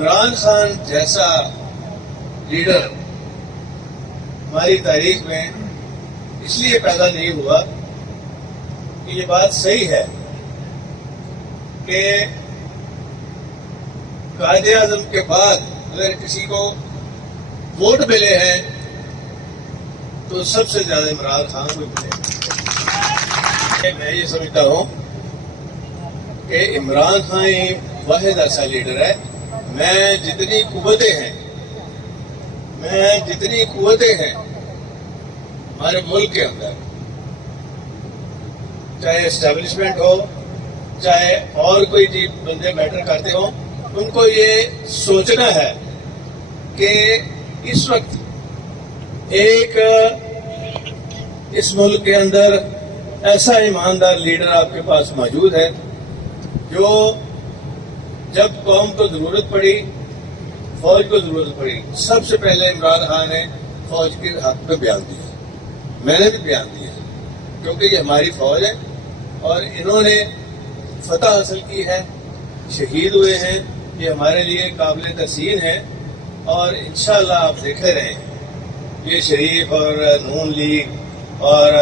عمران خان جیسا لیڈر ہماری تاریخ میں اس لیے پیدا نہیں ہوا کہ یہ بات صحیح ہے کہ قائد اعظم کے بعد اگر کسی کو ووٹ ملے ہیں تو سب سے زیادہ عمران خان کو ملے. میں یہ سمجھتا ہوں کہ عمران خان ہی واحد ایسا لیڈر ہے. میں جتنی قوتیں ہیں ہمارے ملک کے اندر، چاہے اسٹیبلشمنٹ ہو چاہے اور کوئی بندے میٹر کرتے ہوں، ان کو یہ سوچنا ہے کہ اس وقت ایک اس ملک کے اندر ایسا ایماندار لیڈر آپ کے پاس موجود ہے جو جب قوم کو ضرورت پڑی، فوج کو ضرورت پڑی، سب سے پہلے عمران خان نے فوج کے حق میں بیان دیا. میں نے بھی بیان دیا کیونکہ یہ ہماری فوج ہے اور انہوں نے فتح حاصل کی ہے، شہید ہوئے ہیں. یہ ہمارے لیے قابل تحسین ہے اور انشاءاللہ آپ دیکھتے رہیں. یہ شریف اور نون لیگ اور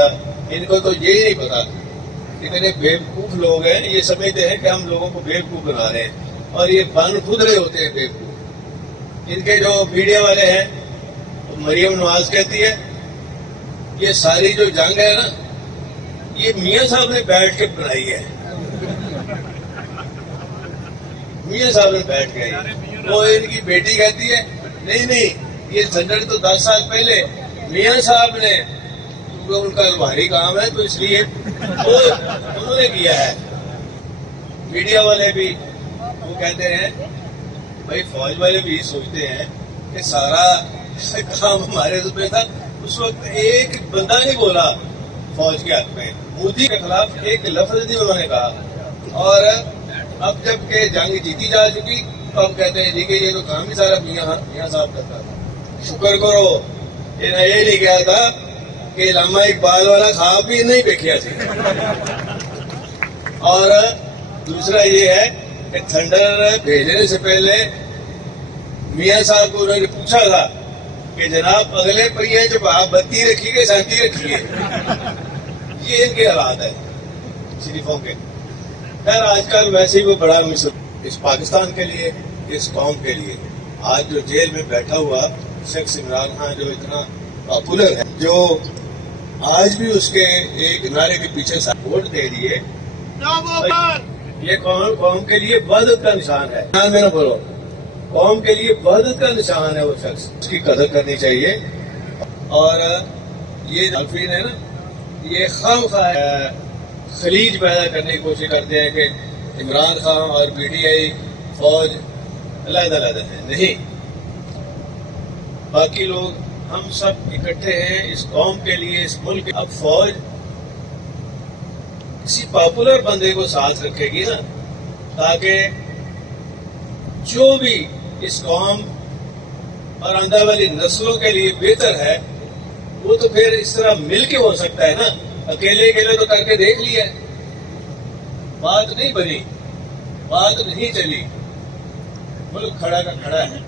ان کو تو یہی نہیں پتا، اتنے بیوقوف لوگ ہیں، یہ سمجھتے ہیں کہ ہم لوگوں کو بیوقوف بنا رہے ہیں اور یہ بن خود رہے ہوتے ہیں بیوقوف. ان کے جو میڈیا والے ہیں مریم نواز کہتی ہے یہ ساری جو جنگ ہے نا یہ میاں صاحب نے بیٹھ کے بنائی ہے. میاں صاحب نے بیٹھ کے، وہ ان کی بیٹی کہتی ہے نہیں یہ سنڈر تو 10 سال پہلے میاں صاحب نے، ان کا بھاری کام ہے تو اس لیے انہوں نے کیا ہے. میڈیا والے بھی وہ کہتے ہیں، بھائی فوج والے بھی سوچتے ہیں کہ سارا کام ہمارے ذمہ تھا. اس وقت ایک بندہ نہیں بولا فوج کے حق میں، مودی کے خلاف ایک لفظ نہیں انہوں نے کہا. اور اب جب کہ جنگ جیتی جا چکی تو ہم کہتے ہیں جی کہ یہ تو کام ہی سارا میاں صاحب کرتا تھا. شکر کرو یہ نہیں کہا تھا کہ علامہ اقبال والا خواب بھی نہیں دیکھا سی. اور دوسرا یہ ہے کہ تھنڈر بھیجنے سے پہلے میاں صاحب کو انہوں نے پوچھا تھا کہ جناب اگلے پہیے جب آپ بتی رکھیے سانتی رکھیے. یہ ان کے حالات ہے شریفوں کے. خیر آج کل ویسے ہی وہ بڑا مصر اس پاکستان کے لیے، اس قوم کے لیے. آج جو جیل میں بیٹھا ہوا شخص عمران خان جو اتنا پاپولر ہے، جو آج بھی اس کے ایک نعرے کے پیچھے ووٹ دے دیے، یہ قوم کے لیے وحدت کا نشان ہے. میں نہ بولو، قوم کے لیے وحدت کا نشان ہے وہ شخص. اس کی قدر کرنی چاہیے. اور یہ حلفین ہے نا، یہ خواہ خلیج پیدا کرنے کی کوشش کرتے ہیں کہ عمران خان اور پی ٹی آئی فوج علیحدہ ہے. نہیں، باقی لوگ ہم سب اکٹھے ہیں اس قوم کے لیے، اس ملک کے. اب فوج کسی پاپولر بندے کو ساتھ رکھے گی نا، تاکہ جو بھی اس قوم اور آنے والی نسلوں کے لیے بہتر ہے وہ تو پھر اس طرح مل کے ہو سکتا ہے نا. اکیلے تو کر کے دیکھ لیا، بات نہیں بنی، بات نہیں چلی. ملک کھڑا کا کھڑا ہے.